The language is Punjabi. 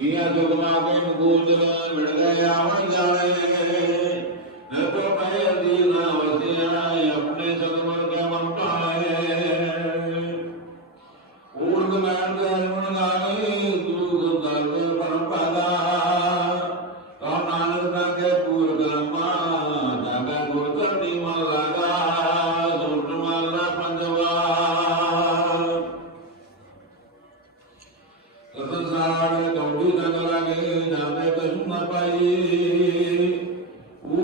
ਕੀਆ ਜੁਗਨਾ ਬਿਨ ਗੂਜਲ ਮਿਲ ਗਏ, ਆਵਣ ਜਾਣੇ। ਨਰ ਪੈ ਦੀ ਨਾ ਵਸਿਆ ਆਪਣੇ ਸਤਮਨ ਕਾ ਮੰਟਾਏ ਊਰਗ ਮੈਣ ਦੇ ਅਰਵਣ ਗਾਣੀ ਗੁਰੂ ਗੰਗਾਲ ਪਰਮ ਪਾਦਾ ਕਾ ਨਾਨਕ ਨਾ ਕੇ ਪੂਰਗ ਮਾ ਜਗ ਗੁਰ ਕਰਨੀ ਮਨ ਲਾਗਾ ਸੁਣ ਮਨ ਪੰਜਵਾ रसाड़ गौड़ी लगलागे जाने कसुम न पाई।